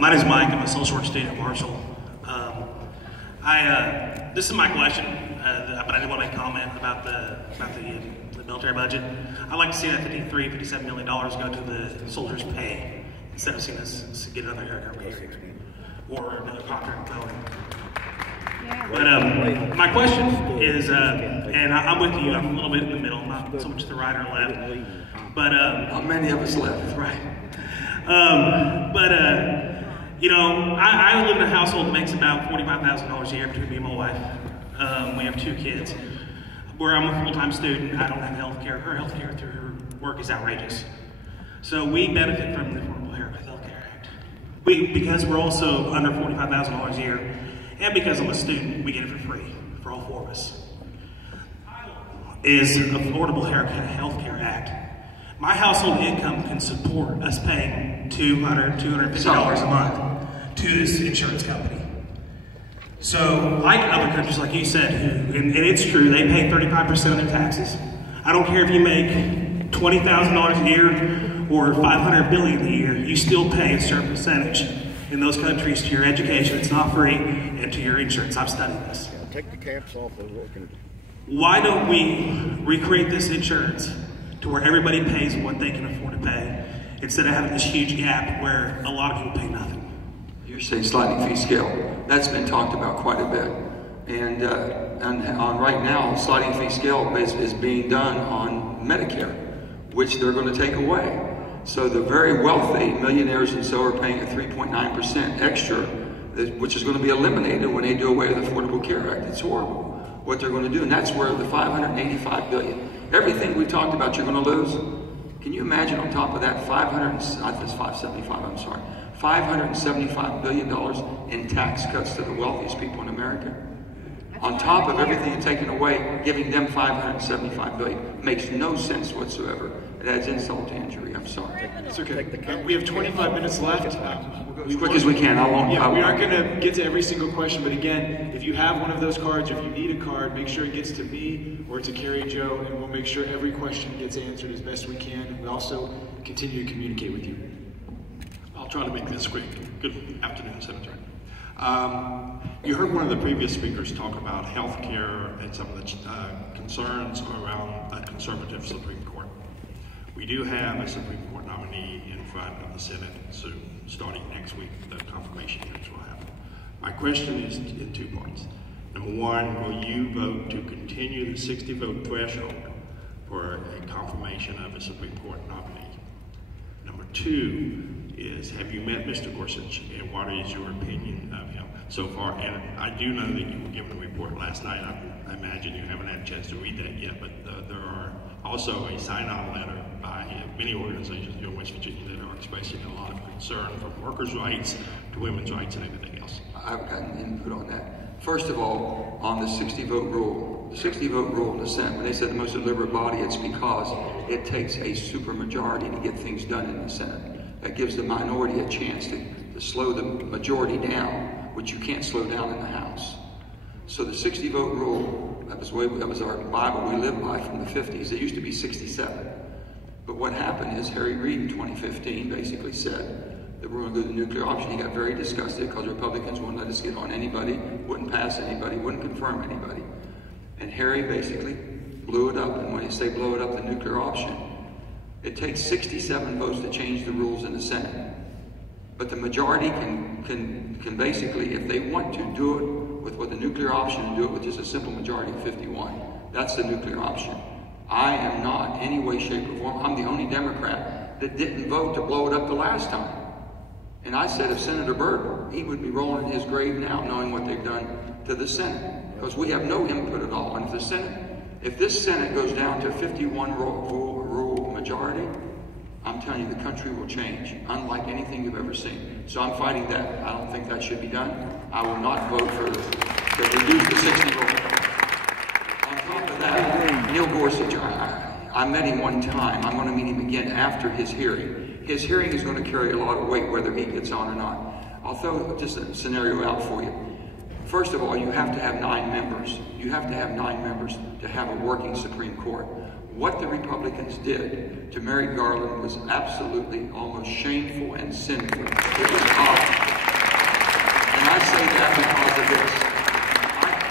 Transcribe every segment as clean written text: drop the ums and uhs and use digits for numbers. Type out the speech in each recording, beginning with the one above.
My name is Mike. I'm a social work student at Marshall. This is my question, but I did want to make a comment about the military budget. I'd like to see that $57 million go to the soldiers' pay instead of seeing us get another aircraft carrier or another contract going. But my question is, and I'm with you. I'm a little bit in the middle, not so much to the right or left. But not many of us left, right? You know, I live in a household that makes about $45,000 a year between me and my wife. We have 2 kids. Where I'm a full-time student, I don't have health care. Her health care through her work is outrageous. So we benefit from the Affordable Health Care Act. Because we're also under $45,000 a year, and because I'm a student, we get it for free for all 4 of us. Is Affordable Health Care Act. My household income can support us paying $200, $250 a month to this insurance company. So, like other countries, like you said, and it's true, they pay 35% of their taxes. I don't care if you make $20,000 a year or $500 billion a year, you still pay a certain percentage in those countries to your education. It's not free, and to your insurance. I've studied this. Take the caps off of working. Why don't we recreate this insurance to where everybody pays what they can afford to pay, instead of having this huge gap where a lot of people pay nothing? You're saying sliding fee scale. That's been talked about quite a bit. And on right now, sliding fee scale is being done on Medicare, which they're going to take away. So the very wealthy millionaires and so are paying a 3.9% extra, which is going to be eliminated when they do away with the Affordable Care Act. It's horrible what they're going to do, and that's where the $585 billion, everything we talked about you're going to lose. Can you imagine on top of that $575 billion in tax cuts to the wealthiest people in America? On top of everything you're taking away, giving them $575 billion makes no sense whatsoever. It adds insult to injury. I'm sorry. It's okay. We have 25 minutes left. As quick as we can. We aren't going to get to every single question, but again, if you have one of those cards, or if you need a card, make sure it gets to me or to Carrie Joe, and we'll make sure every question gets answered as best we can. We also continue to communicate with you. I'll try to make this quick. Good afternoon, Senator. You heard one of the previous speakers talk about health care and some of the concerns around a conservative Supreme Court. We do have a Supreme Court nominee in front of the Senate soon, starting next week. The confirmation hearings will happen. My question is in 2 parts. Number 1, will you vote to continue the 60-vote threshold for a confirmation of a Supreme Court nominee? Number 2 is, have you met Mr. Gorsuch, and what is your opinion of him so far? And I do know that you were given a report last night. I imagine you haven't had a chance to read that yet, but there are also a sign-on letter by many organizations here in West Virginia that are expressing a lot of concern from workers' rights to women's rights and everything else. I've gotten input on that. First of all, on the 60-vote rule. The 60-vote rule in the Senate, when they said the most deliberate body, it's because it takes a supermajority to get things done in the Senate. That gives the minority a chance to slow the majority down, which you can't slow down in the House. So the 60-vote rule, that was our Bible we lived by from the 50s. It used to be 67. But what happened is Harry Reid in 2015 basically said that we're going to go to the nuclear option. He got very disgusted because Republicans wouldn't let us get on anybody, wouldn't pass anybody, wouldn't confirm anybody. And Harry basically blew it up. And when you say blow it up, the nuclear option, it takes 67 votes to change the rules in the Senate. But the majority can basically, if they want to, do it with the nuclear option and do it with just a simple majority of 51. That's the nuclear option. I am not in any way, shape, or form. I'm the only Democrat that didn't vote to blow it up the last time. And I said if Senator Byrd, he would be rolling in his grave now knowing what they've done to the Senate. Because we have no input at all. And if this Senate goes down to 51 rule majority, I'm telling you, the country will change, unlike anything you've ever seen. So I'm fighting that. I don't think that should be done. I will not vote for to reduce the 60 vote. On top of that, Neil Gorsuch, I met him one time. I'm going to meet him again after his hearing. His hearing is going to carry a lot of weight, whether he gets on or not. I'll throw just a scenario out for you. First of all, you have to have 9 members. You have to have 9 members to have a working Supreme Court. What the Republicans did to Merrick Garland was absolutely almost shameful and sinful. It was awful. And I say that because of this.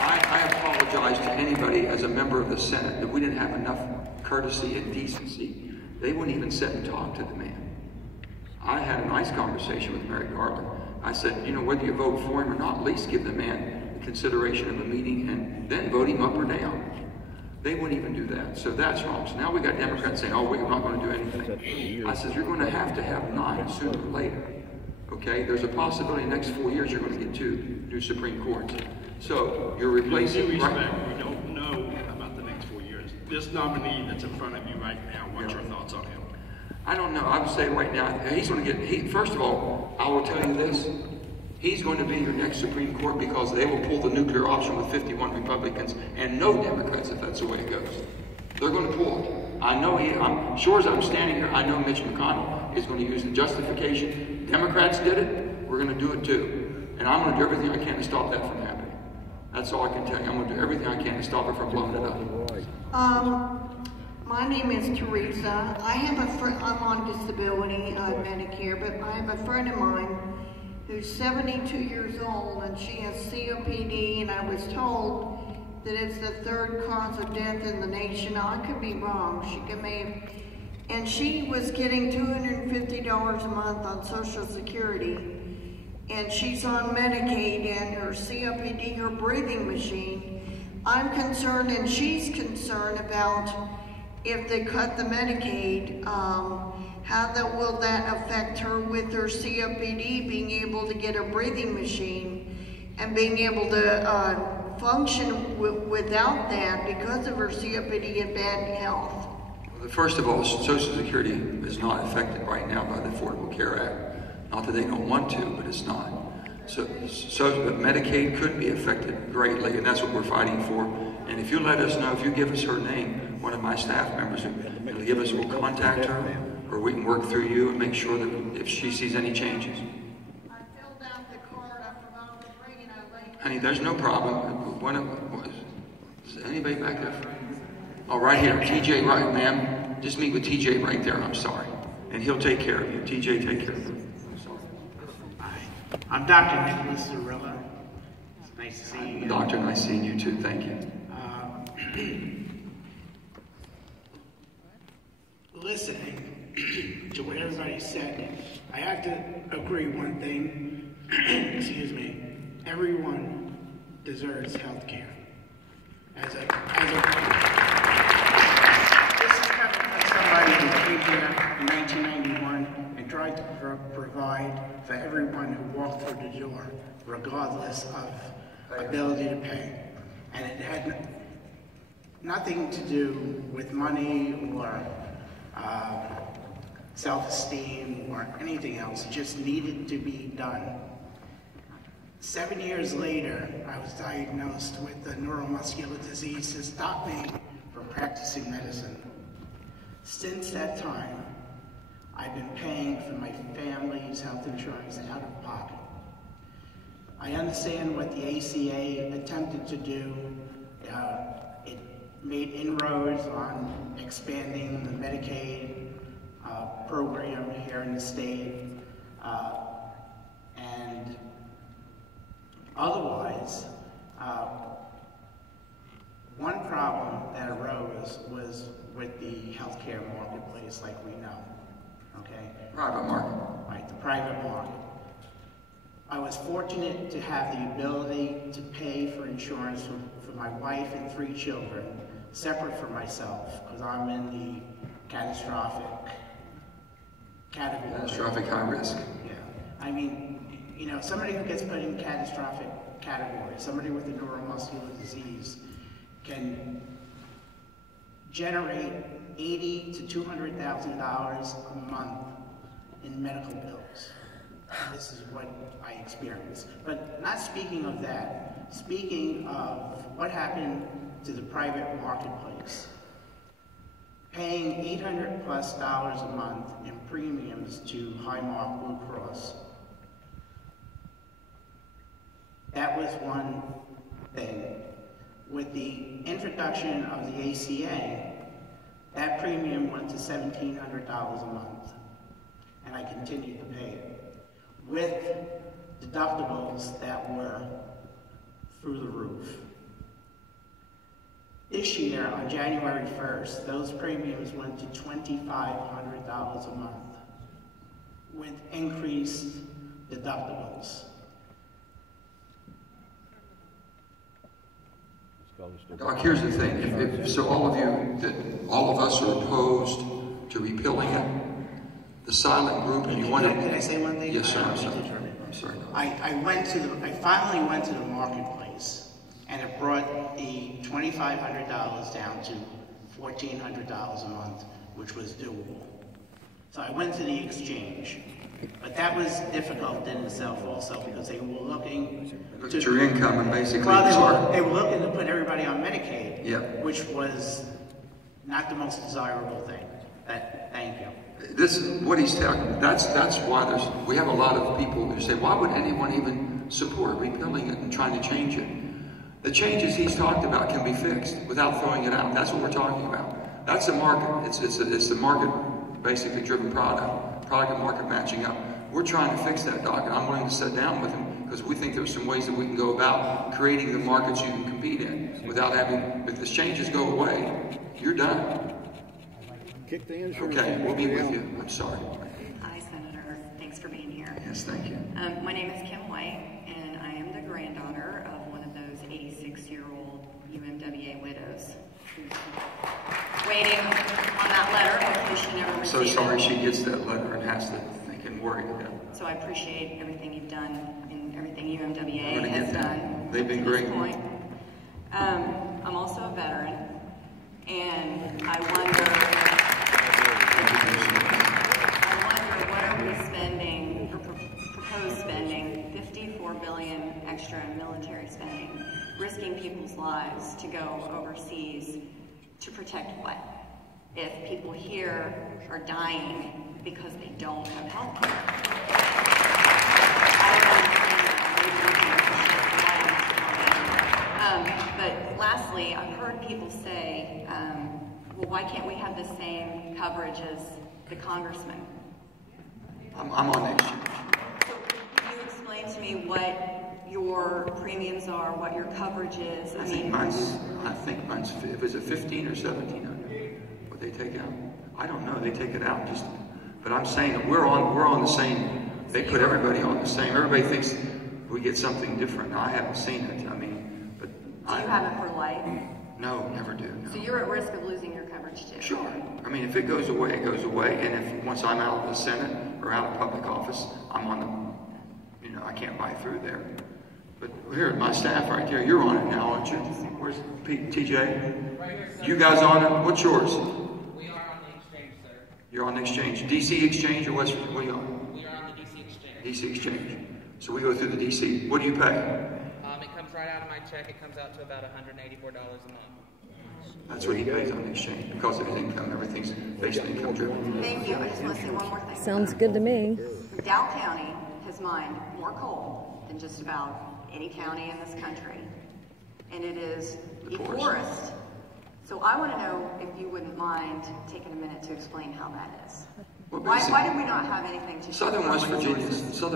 I apologize to anybody as a member of the Senate that we didn't have enough courtesy and decency. They wouldn't even sit and talk to the man. I had a nice conversation with Merrick Garland. I said, you know, whether you vote for him or not, at least give the man the consideration of a meeting and then vote him up or down. They wouldn't even do that. So that's wrong. So now we got Democrats saying, oh, we're not going to do anything. I said, you're going to have 9 sooner or later. Okay? There's a possibility in the next 4 years you're going to get 2 new Supreme Courts. So you're replacing... We don't know about the next 4 years. This nominee that's in front of you right now, what's your thoughts on him? I don't know. I would say right now, he's going to get... First of all, I will tell you this. He's going to be your next Supreme Court because they will pull the nuclear option with 51 Republicans and no Democrats if that's the way it goes. They're going to pull it. I know I'm sure as I'm standing here, I know Mitch McConnell is going to use the justification. Democrats did it, we're going to do it too. And I'm going to do everything I can to stop that from happening. That's all I can tell you. I'm going to do everything I can to stop it from blowing it up. My name is Teresa. I have a friend, I'm on disability, Medicare, but I have a friend of mine who's 72 years old and she has COPD, and I was told that it's the 3rd cause of death in the nation. Now, I could be wrong. And she was getting $250 a month on Social Security, and she's on Medicaid and her COPD, her breathing machine. I'm concerned, and she's concerned about if they cut the Medicaid, will that affect her with her COPD, being able to get a breathing machine and being able to function without that because of her COPD and bad health? Well, first of all, Social Security is not affected right now by the Affordable Care Act. Not that they don't want to, but it's not. So but Medicaid could be affected greatly, and that's what we're fighting for. And if you let us know, if you give us her name, one of my staff members will give us, we'll contact her, or we can work through you and make sure that if she sees any changes. I filled out the card, I forgot to bring it, I laid. Honey, there's no problem. Is anybody back there? Oh, right here, TJ, right, ma'am. Just meet with TJ right there, I'm sorry. And he'll take care of you. TJ, take care of you. Hi, I'm Dr. Nicholas Zarilla. It's nice to see you. Doctor, nice seeing you too, thank you. Listening to what everybody said, I have to agree one thing. Excuse me. Everyone deserves health care. This is coming from somebody who came here in 1991 and tried to provide for everyone who walked through the door, regardless of ability to pay. And it had nothing to do with money or self-esteem or anything else. It just needed to be done. 7 years later, I was diagnosed with a neuromuscular disease that stopped me from practicing medicine. Since that time, I've been paying for my family's health insurance out of pocket. I understand what the ACA attempted to do. It made inroads on expanding the Medicaid program here in the state. And otherwise, one problem that arose was with the healthcare marketplace, like we know, okay? Private market. Right, the private market. I was fortunate to have the ability to pay for insurance for my wife and 3 children, separate from myself, because I'm in the catastrophic category. Catastrophic high risk. Yeah, I mean, you know, somebody who gets put in catastrophic category, somebody with a neuromuscular disease, can generate $80,000 to $200,000 a month in medical bills. This is what I experienced. But not speaking of that, speaking of what happened to the private marketplace. Paying $800+ a month in premiums to Highmark Blue Cross. That was one thing. With the introduction of the ACA, that premium went to $1,700 a month, and I continued to pay it, with deductibles that were through the roof. This year, on January 1st, those premiums went to $2,500 a month, with increased deductibles. Doc, here's the thing. So all of us are opposed to repealing it. The silent group, and you want to... Can I say one thing? Yes, sir. I'm sorry. I finally went to the marketplace, and it brought the $2,500 down to $1,400 a month, which was doable. So I went to the exchange. But that was difficult in itself also, because they were looking Look at your income and basically... Well, they were looking to put everybody on Medicaid, Yep. which was not the most desirable thing. Thank you. This is what he's talking. That's why we have a lot of people who say, why would anyone even support repealing it and trying to change it? The changes he's talked about can be fixed without throwing it out. That's what we're talking about. That's the market. It's the market basically driven product and market matching up. We're trying to fix that, Doc, and I'm willing to sit down with him because we think there's some ways that we can go about creating the markets you can compete in without having, if the changes go away, you're done. Kick the insurance. Okay, we'll be with you. I'm sorry. Hi, Senator. Thanks for being here. Yes, thank you. My name is Kim White, and I am the granddaughter of one of those 86-year-old UMWA widows who's waiting on that letter because she never received it. So sorry she gets that letter and has to think and worry about it. So I appreciate everything you've done and everything UMWA has done. They've been great. Point. I'm also a veteran, and I wonder what are we spending, or proposed spending, $54 billion extra in military spending, risking people's lives to go overseas to protect what? If people here are dying because they don't have health care. But lastly, I've heard people say, well, why can't we have the same coverage as the congressman? I'm on exchange. So can you explain to me what your premiums are, what your coverage is? I think mine's, if it's a 15 or 1700, what they take out. I don't know, they take it out but I'm saying that we're on the same, they put everybody on the same, everybody thinks we get something different. Now, I haven't seen it, but... Do you have it for life? No, never do, no. So you're at risk of losing your coverage too? Sure. I mean, if it goes away, it goes away, and if once I'm out of the Senate or out of public office, I'm on the, I can't buy through there. But here, my staff right there, you're on it now, aren't you? Where's TJ? Right here, sir. You guys on it? What's yours? We are on the exchange, sir. You're on the exchange. DC exchange or West Virginia? What are you on? We are on the DC exchange. DC exchange. So we go through the DC. What do you pay? It comes right out of my check. It comes out to about $184 a month. That's what he pays on the exchange because of his income. Everything's based on income driven. Thank you. I just want to say one more thing. Sounds good to me. Dow County has mined more coal than just about any county in this country. And it is a forest. So I want to know if you wouldn't mind taking a minute to explain how that is. Well, why do we not have anything to show? Southern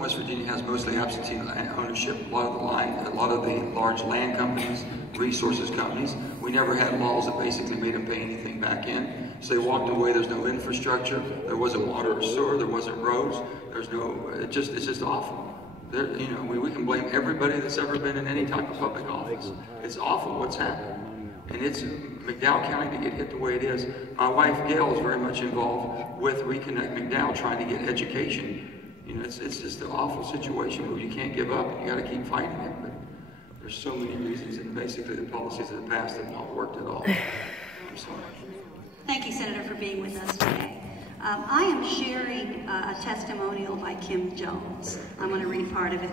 West Virginia has mostly absentee ownership. A lot of the large land companies, resources companies. We never had laws that basically made them pay anything back in. So they walked away. There's no infrastructure. There wasn't water or sewer. There wasn't roads. There's no. It's just awful. We can blame everybody that's ever been in any type of public office. It's awful what's happened. And it's McDowell County to get hit the way it is. My wife Gail is very much involved with Reconnect McDowell, trying to get education. It's just an awful situation where you can't give up. You got to keep fighting it. But there's so many reasons, and basically the policies of the past have not worked at all. I'm sorry. Thank you, Senator, for being with us today. I am sharing a testimonial by Kim Jones. I'm going to read part of it.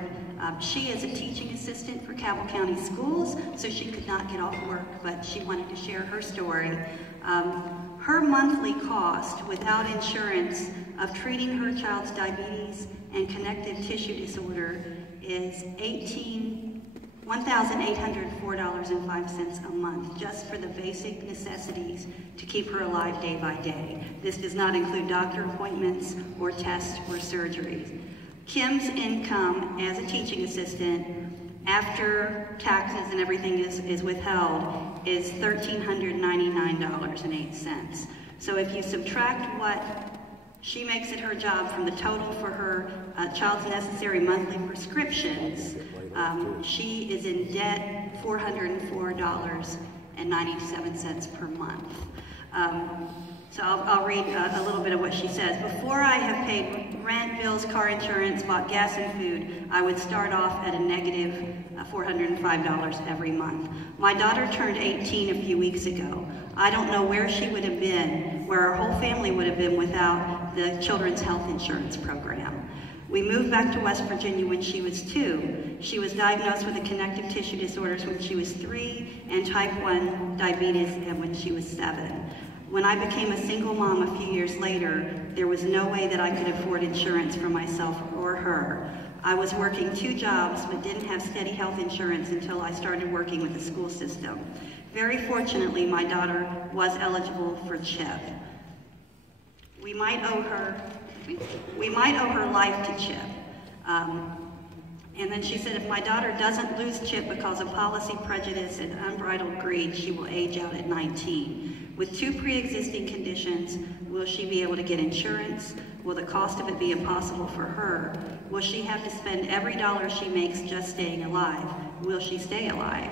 She is a teaching assistant for Cabell County Schools, so she could not get off work, but she wanted to share her story. Her monthly cost without insurance of treating her child's diabetes and connective tissue disorder is $1,804.05 a month just for the basic necessities to keep her alive day by day. This does not include doctor appointments or tests or surgeries. Kim's income as a teaching assistant, after taxes and everything is withheld, is $1,399.08. So if you subtract what she makes at her job from the total for her child's necessary monthly prescriptions, she is in debt $404.97 per month. So I'll read a little bit of what she says. Before I have paid rent, bills, car insurance, bought gas and food, I would start off at a negative $405 every month. My daughter turned 18 a few weeks ago. I don't know where she would have been, where our whole family would have been without the Children's Health Insurance Program. We moved back to West Virginia when she was 2. She was diagnosed with a connective tissue disorders when she was 3 and type 1 diabetes when she was 7. When I became a single mom a few years later, there was no way that I could afford insurance for myself or her. I was working 2 jobs but didn't have steady health insurance until I started working with the school system. Very fortunately, my daughter was eligible for CHIP. We might owe her life to CHIP. And then she said, if my daughter doesn't lose CHIP because of policy prejudice and unbridled greed, she will age out at 19. With 2 pre-existing conditions, will she be able to get insurance? Will the cost of it be impossible for her? Will she have to spend every dollar she makes just staying alive? Will she stay alive?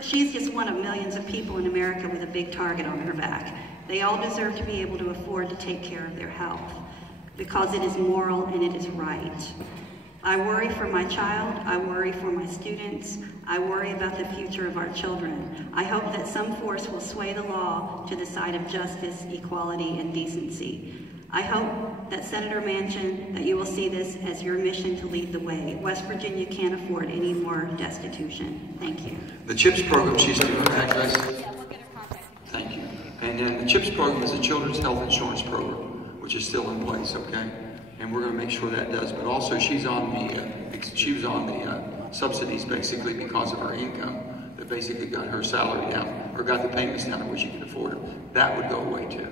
She's just one of millions of people in America with a big target on her back. They all deserve to be able to afford to take care of their health because it is moral and it is right. I worry for my child, I worry for my students, I worry about the future of our children. I hope that some force will sway the law to the side of justice, equality, and decency. I hope that Senator Manchin, that you will see this as your mission to lead the way. West Virginia can't afford any more destitution. Thank you. The CHIPS program she's doing, address. Thank you. And then the CHIPS program is a Children's Health Insurance Program, which is still in place, okay? And we're going to make sure that does. But also, she was on the subsidies basically because of her income. That basically got her salary down, or got the payments down to where she could afford it. That would go away too.